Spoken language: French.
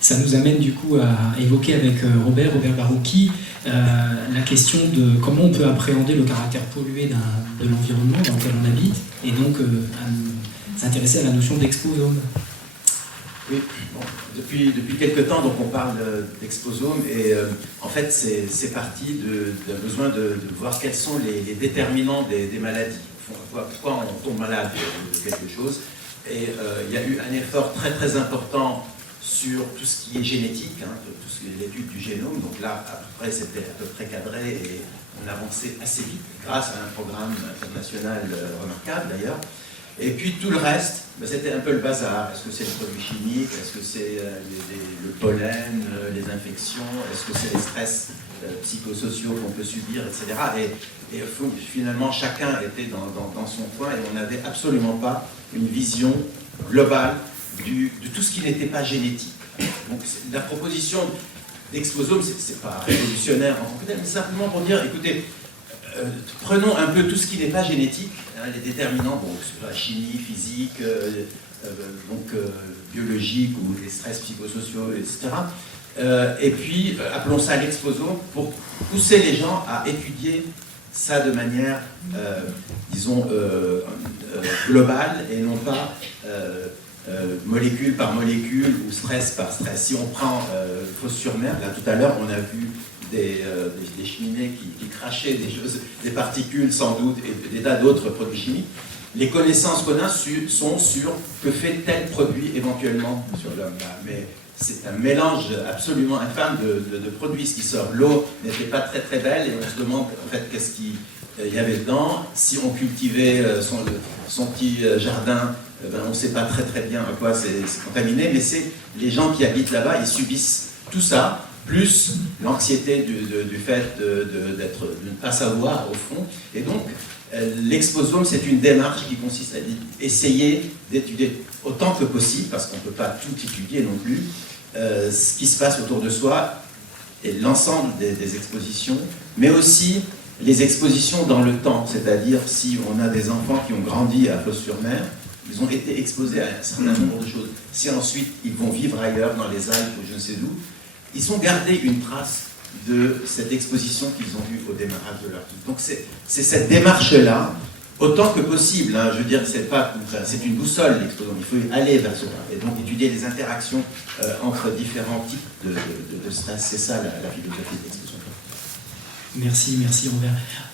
Ça nous amène du coup à évoquer avec Robert Barouki la question de comment on peut appréhender le caractère pollué de l'environnement dans lequel on habite, et donc à s'intéresser à la notion d'exposome. Oui, bon, depuis quelques temps, donc on parle d'exposome, et en fait c'est parti d'un besoin de voir quels sont les déterminants des maladies. Pourquoi on tombe malade de quelque chose. Et il y a eu un effort très très important sur tout ce qui est génétique, hein, tout ce qui est l'étude du génome. Donc là, après, c'était à peu près cadré et on avançait assez vite grâce à un programme international remarquable d'ailleurs. Et puis tout le reste, ben, c'était un peu le bazar. Est-ce que c'est les produits chimiques? Est-ce que c'est le pollen, les infections? Est-ce que c'est les stress psychosociaux qu'on peut subir, etc. Et finalement, chacun était dans son coin et on n'avait absolument pas une vision globale de tout ce qui n'était pas génétique. Donc la proposition d'exposome, c'est pas révolutionnaire en tant que tel, mais simplement pour dire, écoutez, prenons un peu tout ce qui n'est pas génétique, hein, les déterminants, bon, la chimie, physique, biologique ou les stress psychosociaux, etc. Et puis appelons ça l'exposome pour pousser les gens à étudier ça de manière, disons, globale et non pas molécule par molécule ou stress par stress. Si on prend Fos-sur-Mer, là tout à l'heure on a vu des cheminées qui crachaient des particules sans doute et des tas d'autres produits chimiques. Les connaissances qu'on a sont sur que fait tel produit éventuellement sur l'homme. Mais c'est un mélange absolument infâme de produits. Ce qui sort, l'eau n'était pas très très belle et on se demande en fait qu'est-ce qu'il y avait dedans. Si on cultivait son petit jardin, ben, on ne sait pas très très bien à quoi c'est contaminé, mais c'est les gens qui habitent là-bas, ils subissent tout ça, plus l'anxiété du fait de ne pas savoir au fond. Et donc, l'exposome, c'est une démarche qui consiste à essayer d'étudier autant que possible, parce qu'on ne peut pas tout étudier non plus, ce qui se passe autour de soi et l'ensemble des expositions, mais aussi les expositions dans le temps, c'est-à-dire si on a des enfants qui ont grandi à Fos-sur-Mer, ils ont été exposés à un certain nombre de choses. Si ensuite ils vont vivre ailleurs, dans les Alpes ou je ne sais où, ils ont gardé une trace de cette exposition qu'ils ont eue au démarrage de leur vie. Donc c'est cette démarche-là, autant que possible, hein, je veux dire, c'est une boussole l'exposome, il faut aller vers cela, et donc étudier les interactions entre différents types de stress, c'est ça la philosophie de l'exposome. Merci Robert.